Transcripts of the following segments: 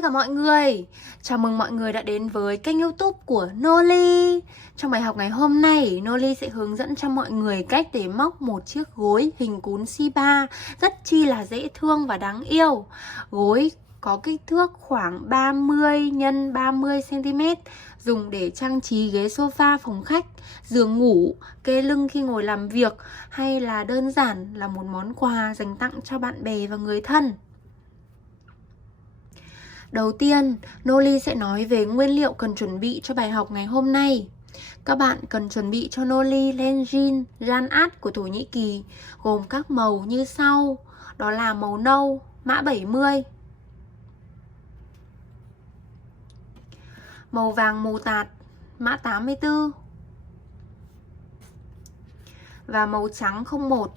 tất cả mọi người. Chào mừng mọi người đã đến với kênh YouTube của Noli. Trong bài học ngày hôm nay, Noli sẽ hướng dẫn cho mọi người cách để móc một chiếc gối hình cún Shiba rất chi là dễ thương và đáng yêu. Gối có kích thước khoảng 30 x 30 cm, dùng để trang trí ghế sofa phòng khách, giường ngủ, kê lưng khi ngồi làm việc, hay là đơn giản là một món quà dành tặng cho bạn bè và người thân. Đầu tiên, Noli sẽ nói về nguyên liệu cần chuẩn bị cho bài học ngày hôm nay. Các bạn cần chuẩn bị cho Noli len jean Jan Art của Thổ Nhĩ Kỳ, gồm các màu như sau. Đó là màu nâu, mã 70, màu vàng mù tạt, mã 84, và màu trắng 01.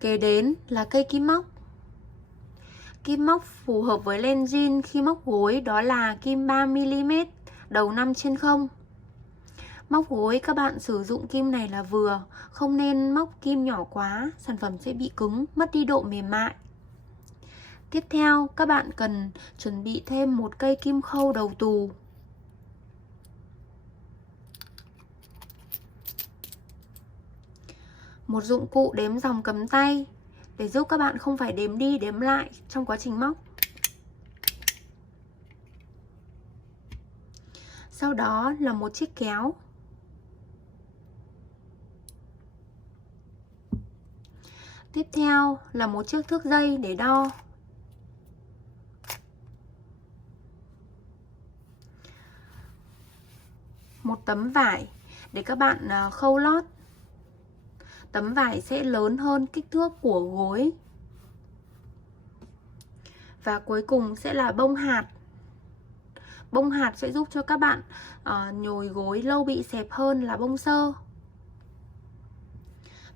Kế đến là cây kim móc. Kim móc phù hợp với len jean khi móc gối đó là kim 3mm, đầu 5/0. Móc gối các bạn sử dụng kim này là vừa, không nên móc kim nhỏ quá, sản phẩm sẽ bị cứng, mất đi độ mềm mại. Tiếp theo, các bạn cần chuẩn bị thêm một cây kim khâu đầu tù. Một dụng cụ đếm dòng cầm tay để giúp các bạn không phải đếm đi đếm lại trong quá trình móc. Sau đó là một chiếc kéo. Tiếp theo là một chiếc thước dây để đo. Một tấm vải để các bạn khâu lót. Tấm vải sẽ lớn hơn kích thước của gối. Và cuối cùng sẽ là bông hạt. Bông hạt sẽ giúp cho các bạn nhồi gối lâu bị xẹp hơn là bông sơ.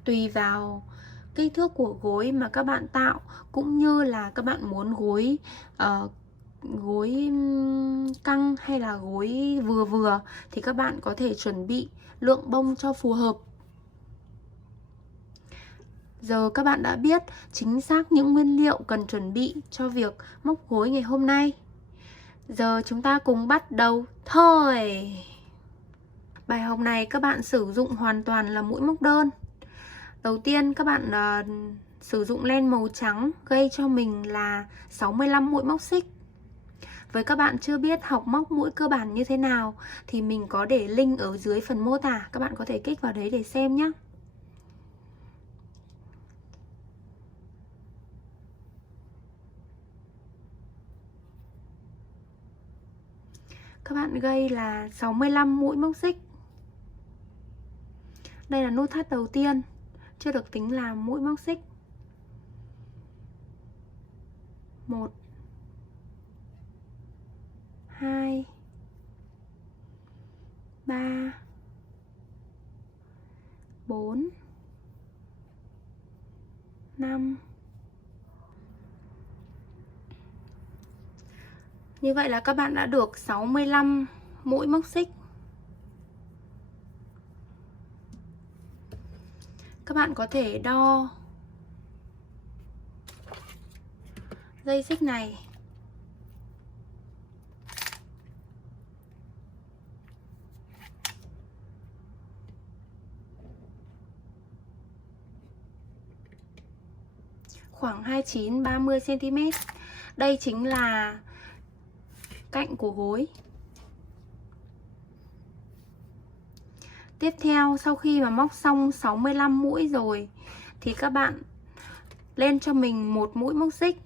Tùy vào kích thước của gối mà các bạn tạo, cũng như là các bạn muốn gối căng hay là gối vừa vừa, thì các bạn có thể chuẩn bị lượng bông cho phù hợp. Giờ các bạn đã biết chính xác những nguyên liệu cần chuẩn bị cho việc móc gối ngày hôm nay. Giờ chúng ta cùng bắt đầu thôi. Bài học này các bạn sử dụng hoàn toàn là mũi móc đơn. Đầu tiên các bạn sử dụng len màu trắng gây cho mình là 65 mũi móc xích. Với các bạn chưa biết học móc mũi cơ bản như thế nào thì mình có để link ở dưới phần mô tả, các bạn có thể kích vào đấy để xem nhé. Các bạn gây là 65 mũi móc xích. Đây là nút thắt đầu tiên, chưa được tính là mũi móc xích. 1 2 3 4 5. Như vậy là các bạn đã được 65 mũi móc xích. Các bạn có thể đo dây xích này. Khoảng 29-30 cm. Đây chính là cạnh của gối. Tiếp theo, sau khi mà móc xong 65 mũi rồi thì các bạn lên cho mình một mũi móc xích.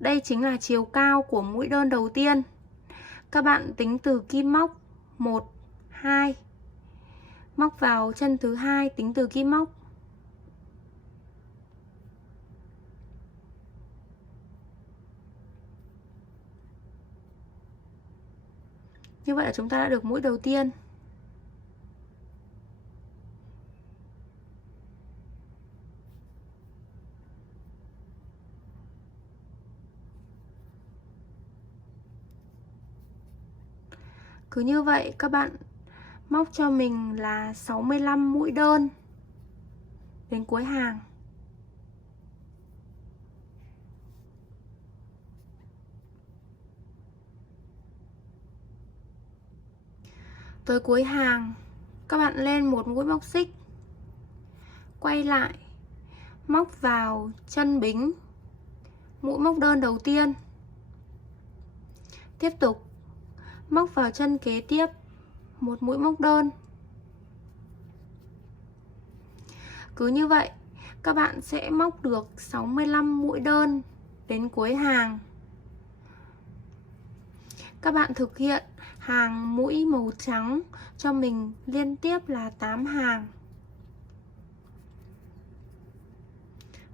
Đây chính là chiều cao của mũi đơn đầu tiên. Các bạn tính từ kim móc 1, 2. Móc vào chân thứ hai tính từ kim móc. Như vậy là chúng ta đã được mũi đầu tiên. Cứ như vậy các bạn móc cho mình là 65 mũi đơn đến cuối hàng. Tới cuối hàng, các bạn lên một mũi móc xích, quay lại, móc vào chân bính mũi móc đơn đầu tiên. Tiếp tục móc vào chân kế tiếp một mũi móc đơn. Cứ như vậy, các bạn sẽ móc được 65 mũi đơn đến cuối hàng. Các bạn thực hiện hàng mũi màu trắng cho mình liên tiếp là 8 hàng.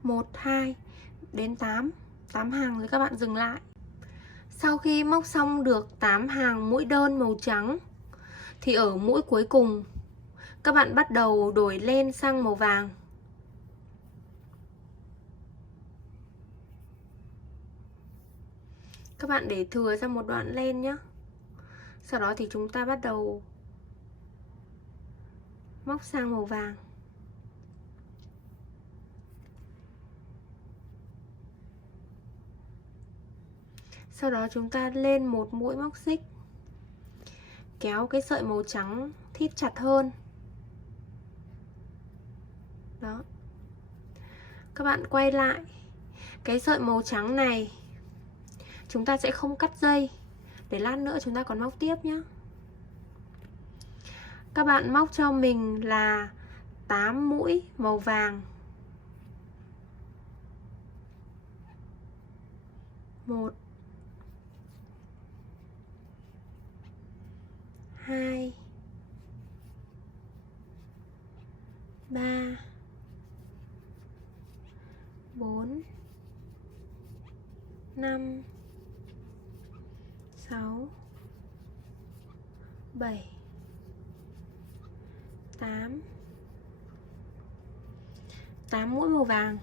1, 2 đến 8 hàng rồi các bạn dừng lại. Sau khi móc xong được 8 hàng mũi đơn màu trắng thì ở mũi cuối cùng các bạn bắt đầu đổi len sang màu vàng. Các bạn để thừa ra một đoạn len nhé. Sau đó thì chúng ta bắt đầu móc sang màu vàng. Sau đó chúng ta lên một mũi móc xích, kéo cái sợi màu trắng thít chặt hơn. Đó. Các bạn quay lại. Cái sợi màu trắng này chúng ta sẽ không cắt dây, để lát nữa chúng ta còn móc tiếp nhé. Các bạn móc cho mình là 8 mũi màu vàng. 1 2 3 4 5 6 7 8 mũi màu vàng.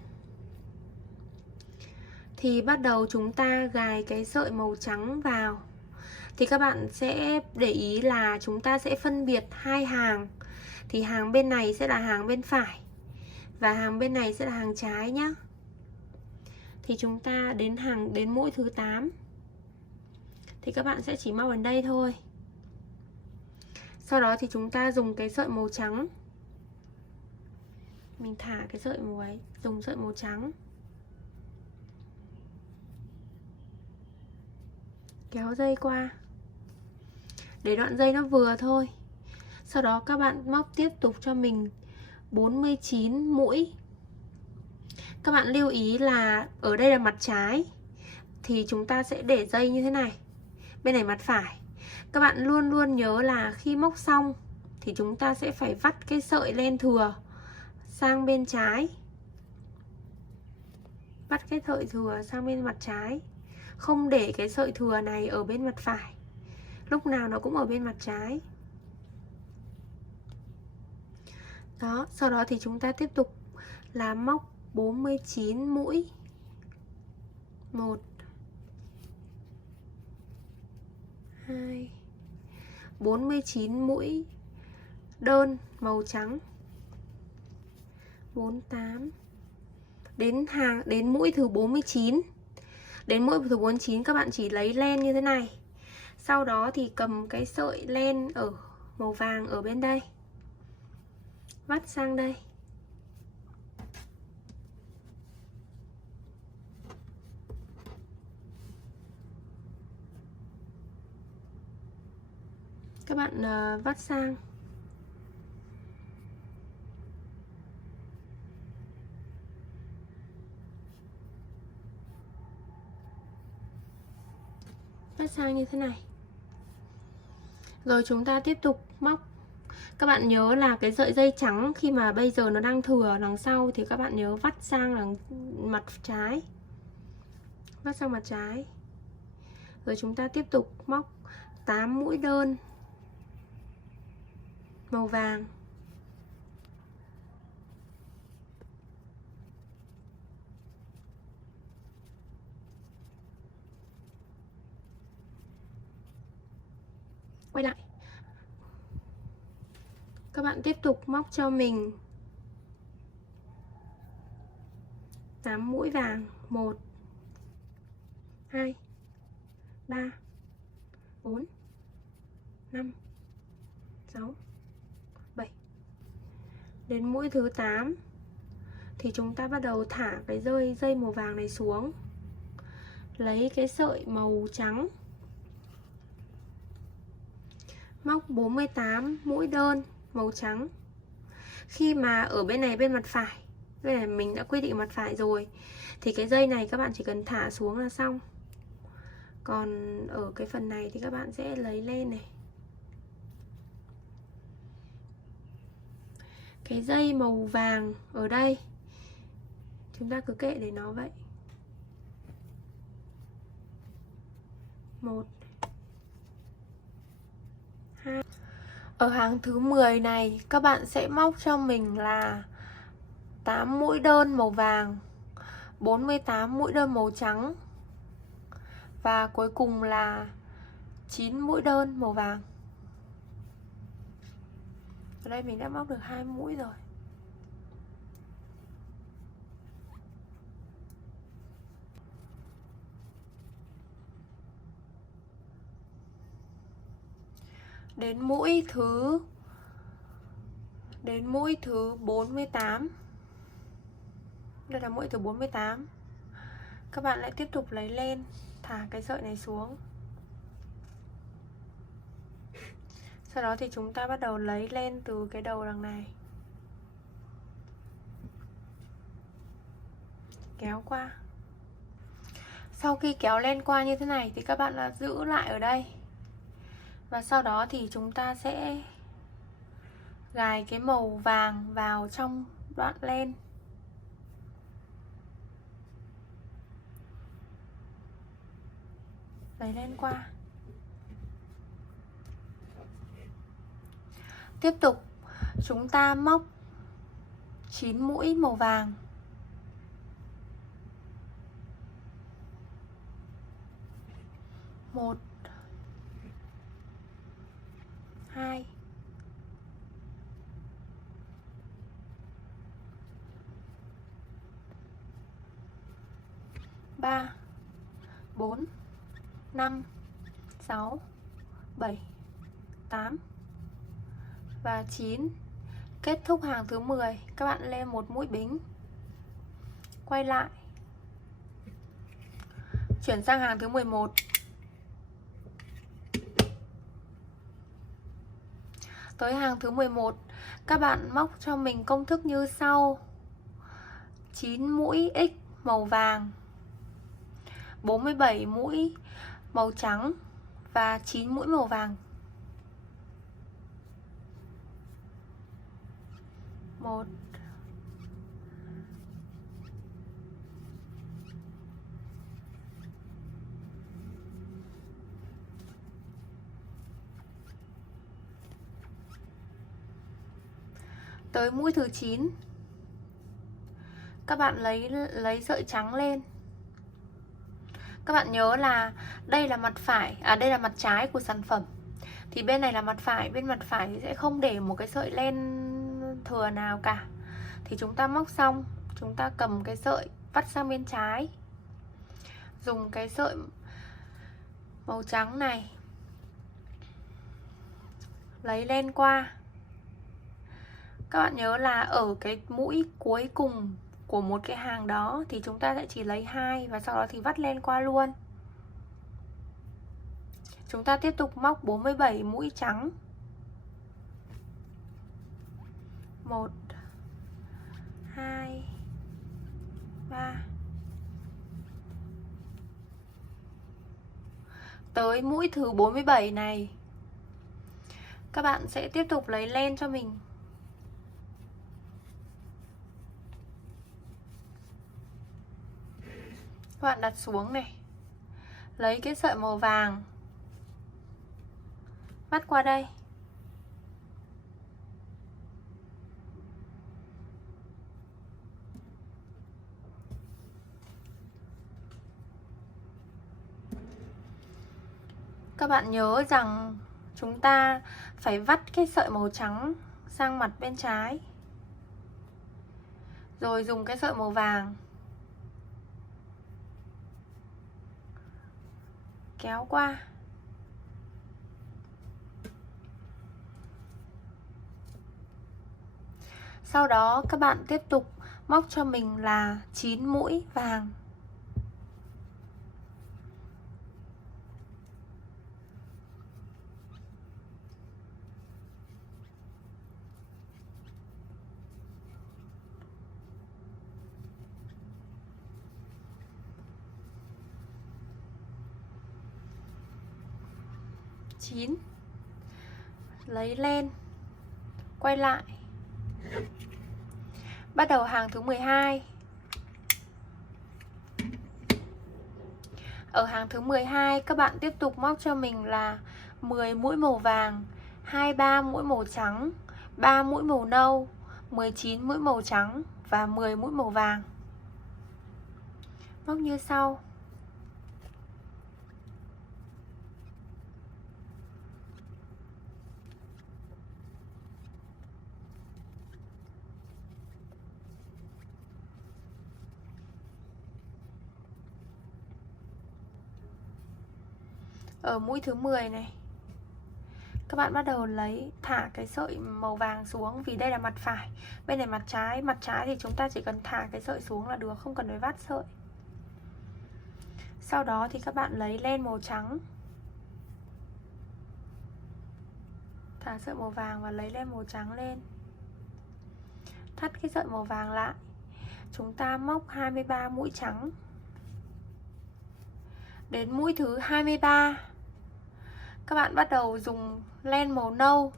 Thì bắt đầu chúng ta gài cái sợi màu trắng vào. Thì các bạn sẽ để ý là chúng ta sẽ phân biệt hai hàng. Thì hàng bên này sẽ là hàng bên phải và hàng bên này sẽ là hàng trái nhá. Thì chúng ta đến mũi thứ 8 thì các bạn sẽ chỉ móc đến đây thôi. Sau đó thì chúng ta dùng cái sợi màu trắng, mình thả cái sợi màu ấy, dùng sợi màu trắng kéo dây qua để đoạn dây nó vừa thôi. Sau đó các bạn móc tiếp tục cho mình 49 mũi. Các bạn lưu ý là ở đây là mặt trái thì chúng ta sẽ để dây như thế này, bên này mặt phải. Các bạn luôn luôn nhớ là khi móc xong thì chúng ta sẽ phải vắt cái sợi len thừa sang bên trái. Vắt cái sợi thừa sang bên mặt trái, không để cái sợi thừa này ở bên mặt phải. Lúc nào nó cũng ở bên mặt trái. Đó, sau đó thì chúng ta tiếp tục là móc 49 mũi. 1 2 49 mũi đơn màu trắng. 48 đến mũi thứ 49. Đến mũi thứ 49 các bạn chỉ lấy len như thế này. Sau đó thì cầm cái sợi len ở màu vàng ở bên đây, vắt sang đây. Các bạn vắt sang. Vắt sang như thế này. Rồi chúng ta tiếp tục móc. Các bạn nhớ là cái sợi dây trắng khi mà bây giờ nó đang thừa đằng sau thì các bạn nhớ vắt sang đằng mặt trái. Vắt sang mặt trái. Rồi chúng ta tiếp tục móc 8 mũi đơn màu vàng. Quay lại. Các bạn tiếp tục móc cho mình 8 mũi vàng. 1 2 3 4 5 6, 7. Đến mũi thứ 8 thì chúng ta bắt đầu thả cái dây màu vàng này xuống. Lấy cái sợi màu trắng, móc 48 mũi đơn màu trắng. Khi mà ở bên này, bên mặt phải, bên này mình đã quy định mặt phải rồi, thì cái dây này các bạn chỉ cần thả xuống là xong. Còn ở cái phần này thì các bạn sẽ lấy lên này. Cái dây màu vàng ở đây chúng ta cứ kệ để nó vậy. 1, 2. Ở hàng thứ 10 này các bạn sẽ móc cho mình là 8 mũi đơn màu vàng, 48 mũi đơn màu trắng và cuối cùng là 9 mũi đơn màu vàng. Ở đây mình đã móc được 2 mũi rồi. Đến mũi thứ 48. Đây là mũi thứ 48. Các bạn lại tiếp tục lấy lên, thả cái sợi này xuống. Sau đó thì chúng ta bắt đầu lấy lên từ cái đầu đằng này, kéo qua. Sau khi kéo lên qua như thế này thì các bạn là giữ lại ở đây. Và sau đó thì chúng ta sẽ gài cái màu vàng vào trong đoạn len. Lấy lên qua. Tiếp tục chúng ta móc 9 mũi màu vàng. 1, 2, 3, 4, 5, 6, 7, 8 và 9. Kết thúc hàng thứ 10, các bạn lên một mũi bính, quay lại, chuyển sang hàng thứ 11. Tới hàng thứ 11, các bạn móc cho mình công thức như sau: 9 mũi X màu vàng, 47 mũi màu trắng và 9 mũi màu vàng. 1, tới mũi thứ 9, các bạn lấy sợi trắng lên. Các bạn nhớ là đây là mặt phải, đây là mặt trái của sản phẩm. Thì bên này là mặt phải, bên mặt phải thì sẽ không để một cái sợi len thừa nào cả. Thì chúng ta móc xong, chúng ta cầm cái sợi vắt sang bên trái. Dùng cái sợi màu trắng này lấy lên qua. Các bạn nhớ là ở cái mũi cuối cùng của một cái hàng đó thì chúng ta sẽ chỉ lấy 2 và sau đó thì vắt lên qua luôn. Chúng ta tiếp tục móc 47 mũi trắng. 1, 2, 3. Tới mũi thứ 47 này, các bạn sẽ tiếp tục lấy lên cho mình. Các bạn đặt xuống này, lấy cái sợi màu vàng vắt qua đây. Các bạn nhớ rằng chúng ta phải vắt cái sợi màu trắng sang mặt bên trái, rồi dùng cái sợi màu vàng kéo qua. Sau đó các bạn tiếp tục móc cho mình là 9 mũi vàng. Lấy lên, quay lại, bắt đầu hàng thứ 12. Ở hàng thứ 12 các bạn tiếp tục móc cho mình là 10 mũi màu vàng, 23 mũi màu trắng, 3 mũi màu nâu, 19 mũi màu trắng và 10 mũi màu vàng. Móc như sau. Ở mũi thứ 10 này, các bạn bắt đầu thả cái sợi màu vàng xuống. Vì đây là mặt phải, bên này mặt trái thì chúng ta chỉ cần thả cái sợi xuống là được, không cần phải vắt sợi. Sau đó thì các bạn lấy len màu trắng, thả sợi màu vàng và lấy len màu trắng lên, thắt cái sợi màu vàng lại. Chúng ta móc 23 mũi trắng. Đến mũi thứ 23, các bạn bắt đầu dùng len màu nâu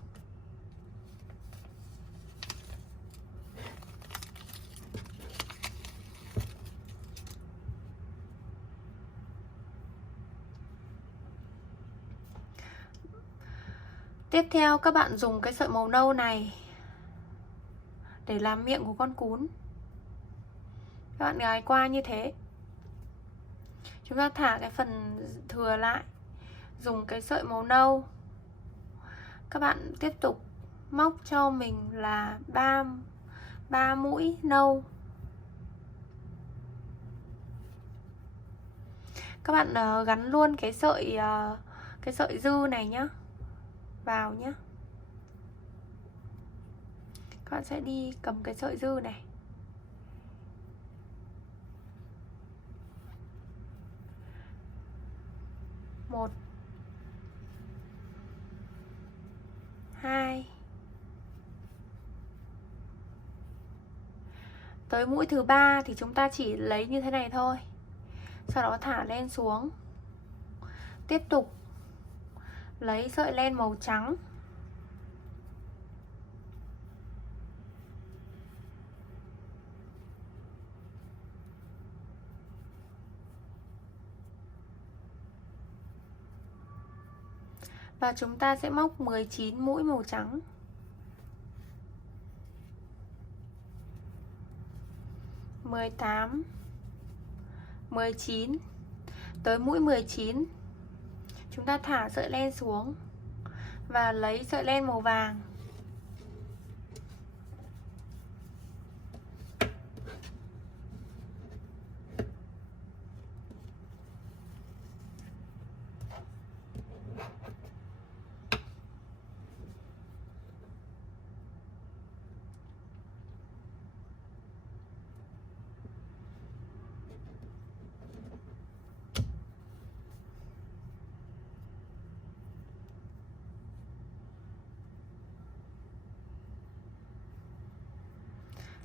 tiếp theo các bạn dùng cái sợi màu nâu này để làm miệng của con cún. Các bạn gài qua như thế. Chúng ta thả cái phần thừa lại, dùng cái sợi màu nâu. Các bạn tiếp tục móc cho mình là 3 mũi nâu. Các bạn gắn luôn cái sợi dư này nhá vào nhá. Các bạn sẽ đi cầm cái sợi dư này. Một, 2. Tới mũi thứ 3 thì chúng ta chỉ lấy như thế này thôi. Sau đó thả len xuống. Tiếp tục lấy sợi len màu trắng. Và chúng ta sẽ móc 19 mũi màu trắng. 18, 19. Tới mũi 19, chúng ta thả sợi len xuống và lấy sợi len màu vàng.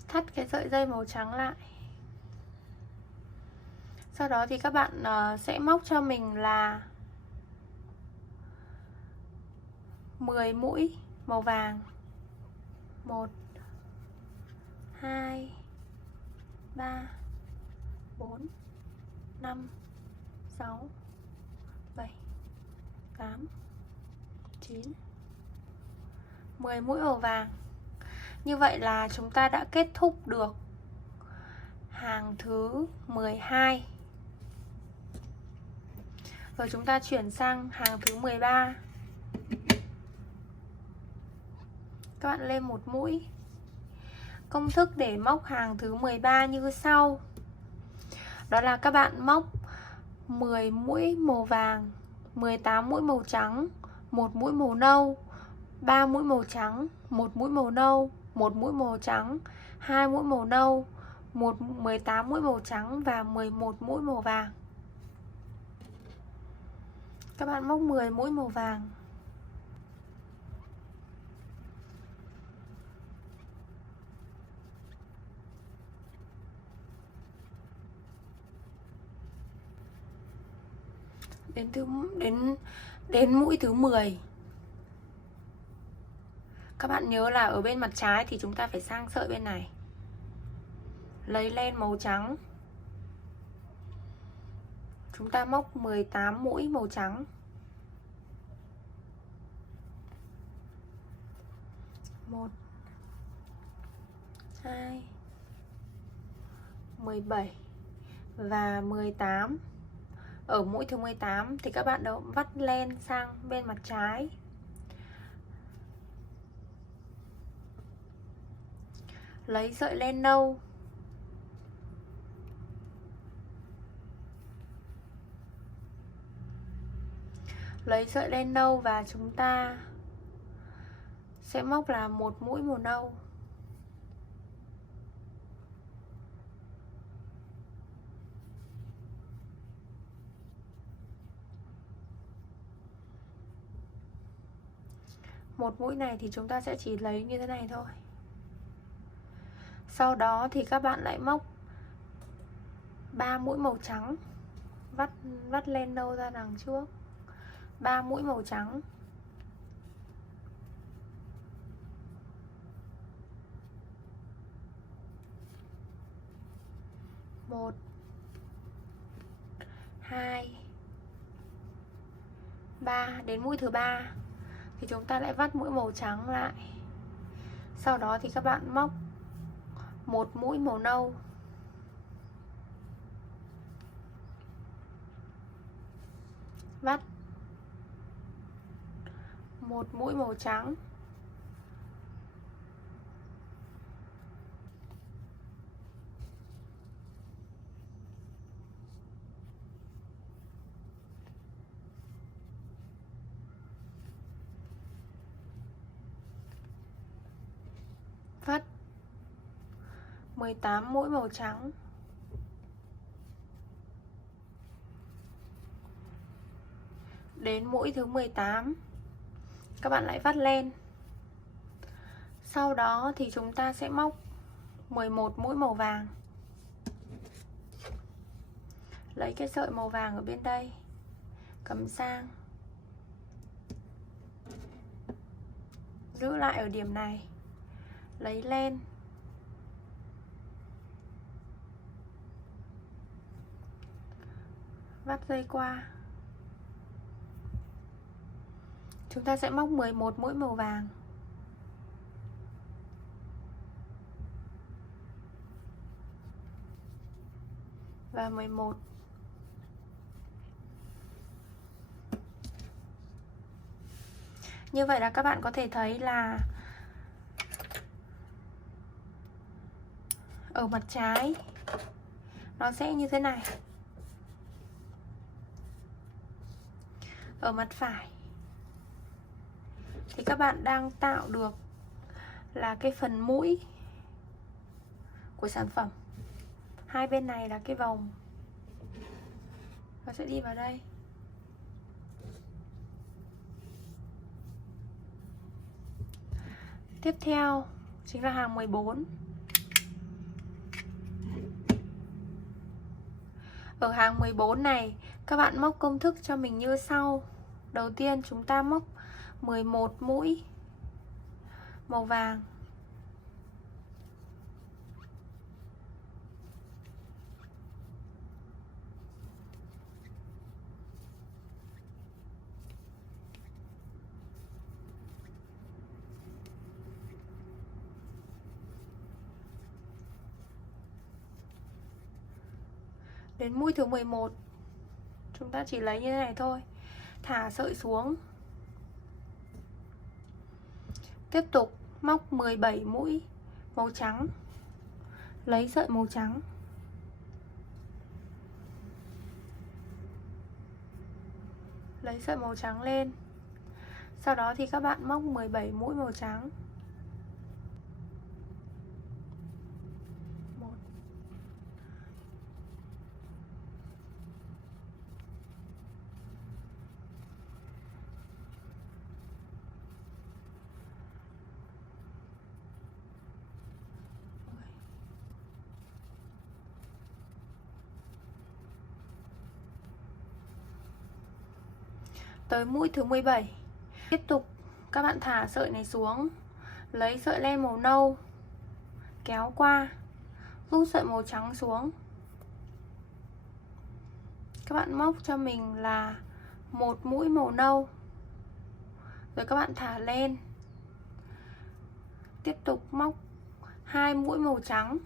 Thắt cái sợi dây màu trắng lại. Sau đó thì các bạn sẽ móc cho mình là 10 mũi màu vàng. 1, 2, 3, 4, 5, 6, 7, 8, 9, 10 mũi màu vàng. Như vậy là chúng ta đã kết thúc được hàng thứ 12. Rồi chúng ta chuyển sang hàng thứ 13. Các bạn lên một mũi. Công thức để móc hàng thứ 13 như sau. Đó là các bạn móc 10 mũi màu vàng, 18 mũi màu trắng, 1 mũi màu nâu, 3 mũi màu trắng, 1 mũi màu nâu, 1 mũi màu trắng, 2 mũi màu nâu, 18 mũi màu trắng và 11 mũi màu vàng. Các bạn móc 10 mũi màu vàng. Đến mũi thứ 10. Các bạn nhớ là ở bên mặt trái thì chúng ta phải sang sợi bên này. Lấy len màu trắng. Chúng ta móc 18 mũi màu trắng. 1 2 17 và 18. Ở mũi thứ 18 thì các bạn đã vắt len sang bên mặt trái. Lấy sợi len nâu. Lấy sợi len nâu và chúng ta sẽ móc là 1 mũi màu nâu. Một mũi này thì chúng ta sẽ chỉ lấy như thế này thôi. Sau đó thì các bạn lại móc 3 mũi màu trắng, vắt len nâu ra đằng trước. 3 mũi màu trắng. Một, 2, 3. Đến mũi thứ 3 thì chúng ta lại vắt mũi màu trắng lại. Sau đó thì các bạn móc 1 mũi màu nâu. Vắt 1 mũi màu trắng. Vắt 18 mũi màu trắng. Đến mũi thứ 18 các bạn lại vắt len. Sau đó thì chúng ta sẽ móc 11 mũi màu vàng. Lấy cái sợi màu vàng ở bên đây, cắm sang, giữ lại ở điểm này. Lấy len, vắt dây qua. Chúng ta sẽ móc 11 mũi màu vàng. Và 11. Như vậy là các bạn có thể thấy là ở mặt trái nó sẽ như thế này. Ở mặt phải thì các bạn đang tạo được là cái phần mũi của sản phẩm. Hai bên này là cái vòng, nó sẽ đi vào đây. Tiếp theo chính là hàng 14. Ở hàng 14 này các bạn móc công thức cho mình như sau. Đầu tiên chúng ta móc 11 mũi màu vàng. Đến mũi thứ 11 chúng ta chỉ lấy như thế này thôi. Thả sợi xuống. Tiếp tục móc 17 mũi màu trắng. Lấy sợi màu trắng. Lấy sợi màu trắng lên. Sau đó thì các bạn móc 17 mũi màu trắng. Tới mũi thứ 17. Tiếp tục các bạn thả sợi này xuống, lấy sợi len màu nâu kéo qua, rút sợi màu trắng xuống. Các bạn móc cho mình là một mũi màu nâu, rồi các bạn thả lên. Tiếp tục móc 2 mũi màu trắng,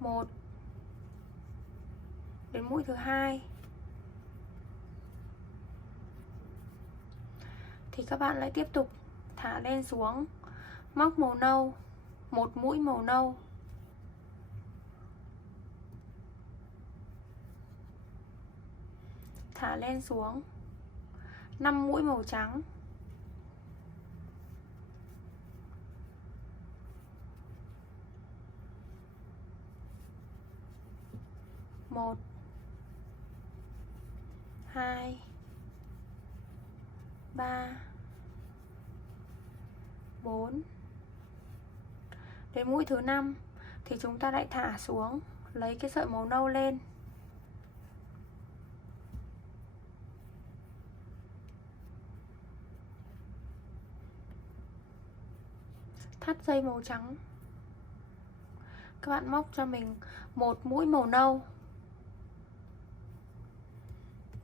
một đến mũi thứ 2 thì các bạn lại tiếp tục thả lên xuống, móc màu nâu, một mũi màu nâu, thả lên xuống 5 mũi màu trắng, một, 2, 3, 4. Đến mũi thứ 5 thì chúng ta lại thả xuống, lấy cái sợi màu nâu lên, thắt dây màu trắng. Các bạn móc cho mình một mũi màu nâu.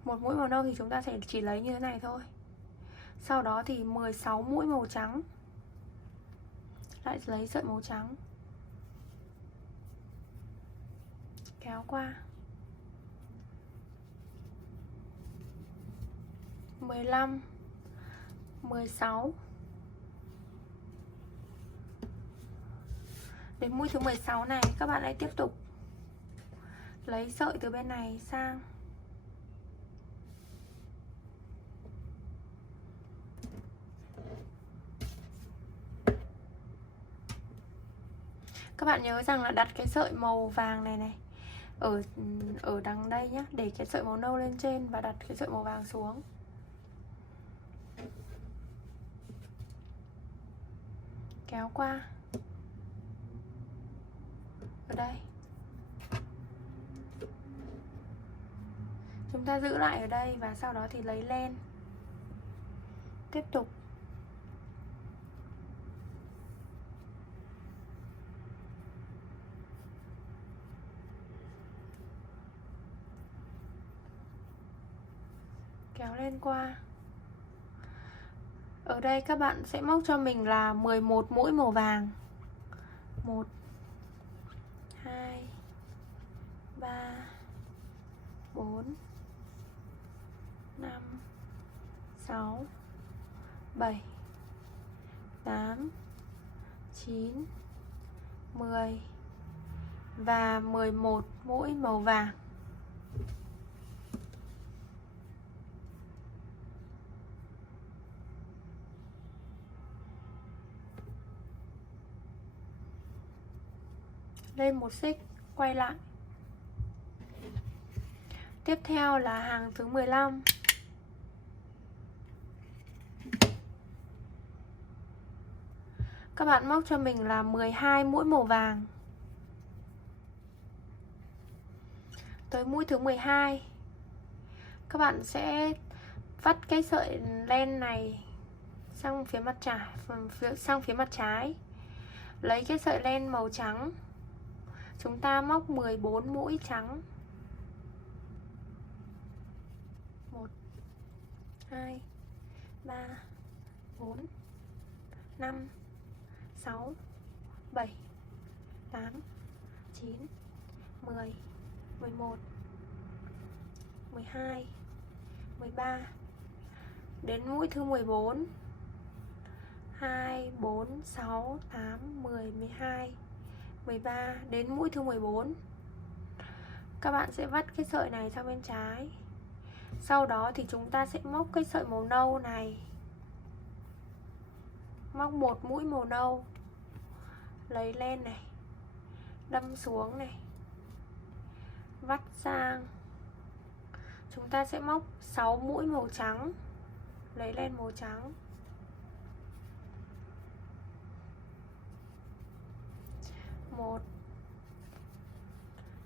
Một mũi màu nâu thì chúng ta sẽ chỉ lấy như thế này thôi. Sau đó thì 16 mũi màu trắng, lại lấy sợi màu trắng kéo qua. 15, 16. Đến mũi thứ 16 này các bạn lại tiếp tục lấy sợi từ bên này sang, các bạn nhớ rằng là đặt cái sợi màu vàng này ở đằng đây nhé, để cái sợi màu nâu lên trên và đặt cái sợi màu vàng xuống. Kéo qua ở đây, chúng ta giữ lại ở đây và sau đó thì lấy lên. Tiếp tục kéo lên qua. Ở đây các bạn sẽ móc cho mình là 11 mũi màu vàng. 1, 2, 3, 4, 5, 6, 7, 8, 9, 10 và 11 mũi màu vàng. Lên một xích, quay lại. Tiếp theo là hàng thứ 15. Các bạn móc cho mình là 12 mũi màu vàng. Tới mũi thứ 12 các bạn sẽ vắt cái sợi len này sang phía mặt trái, lấy cái sợi len màu trắng, chúng ta móc 14 mũi trắng. 1, 2, 3, 4, 5, 6, 7, 8, 9, 10, 11, 12, 13. Đến mũi thứ 14. 2, 4, 6, 8, 10, 12, 13. Đến mũi thứ 14 các bạn sẽ vắt cái sợi này sang bên trái. Sau đó thì chúng ta sẽ móc cái sợi màu nâu này, móc một mũi màu nâu, lấy lên này, đâm xuống này, vắt sang. Chúng ta sẽ móc 6 mũi màu trắng, lấy lên màu trắng. 1,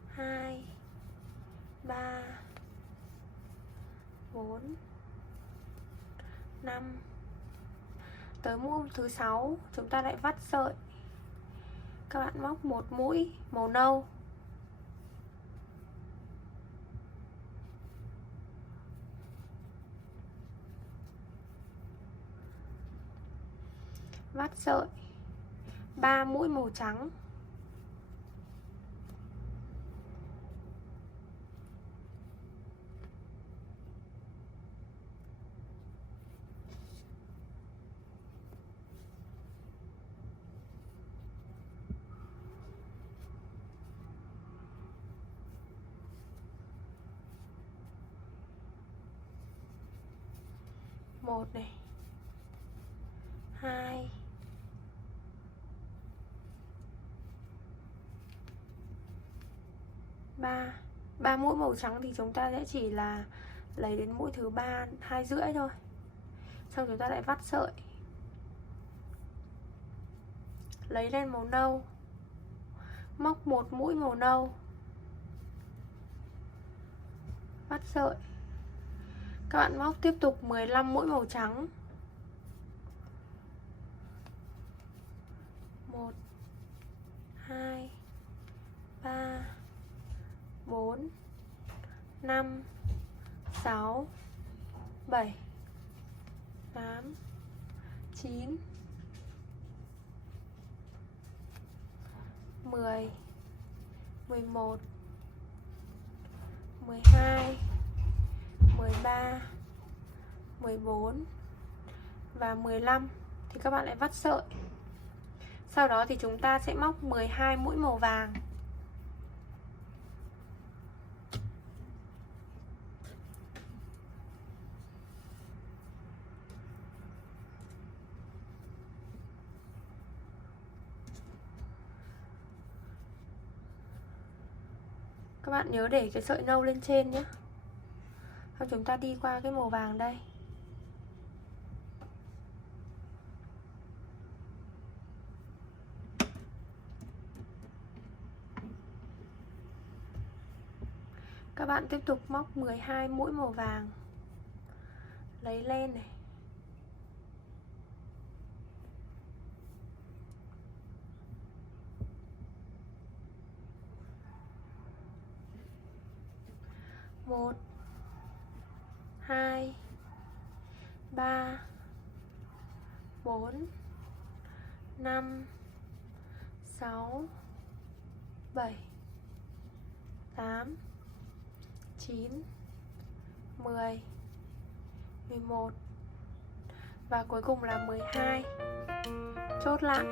2, 3 4 5. Tới mũi thứ 6 chúng ta lại vắt sợi. Các bạn móc một mũi màu nâu, vắt sợi 3 mũi màu trắng, một này, 2, 3. 3 mũi màu trắng thì chúng ta sẽ chỉ là lấy đến mũi thứ 3, 2 rưỡi thôi. Xong chúng ta lại vắt sợi, lấy lên màu nâu, móc một mũi màu nâu, vắt sợi. Các bạn móc tiếp tục 15 mũi màu trắng. 1 2 3 4 5 6 7 8 9 10 11 12 13 14 và 15 thì các bạn lại vắt sợi. Sau đó thì chúng ta sẽ móc 12 mũi màu vàng. Các bạn nhớ để cái sợi nâu lên trên nhé. Xong chúng ta đi qua cái màu vàng đây. Các bạn tiếp tục móc 12 mũi màu vàng, lấy lên này. Một, 2 3 4 5 6 7 8 9 10 11 và cuối cùng là 12. Chốt lại.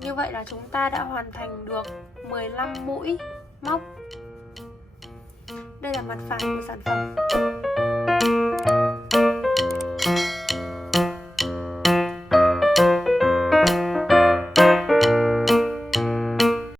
Như vậy là chúng ta đã hoàn thành được 15 mũi móc. Đây là mặt phẳng của sản phẩm.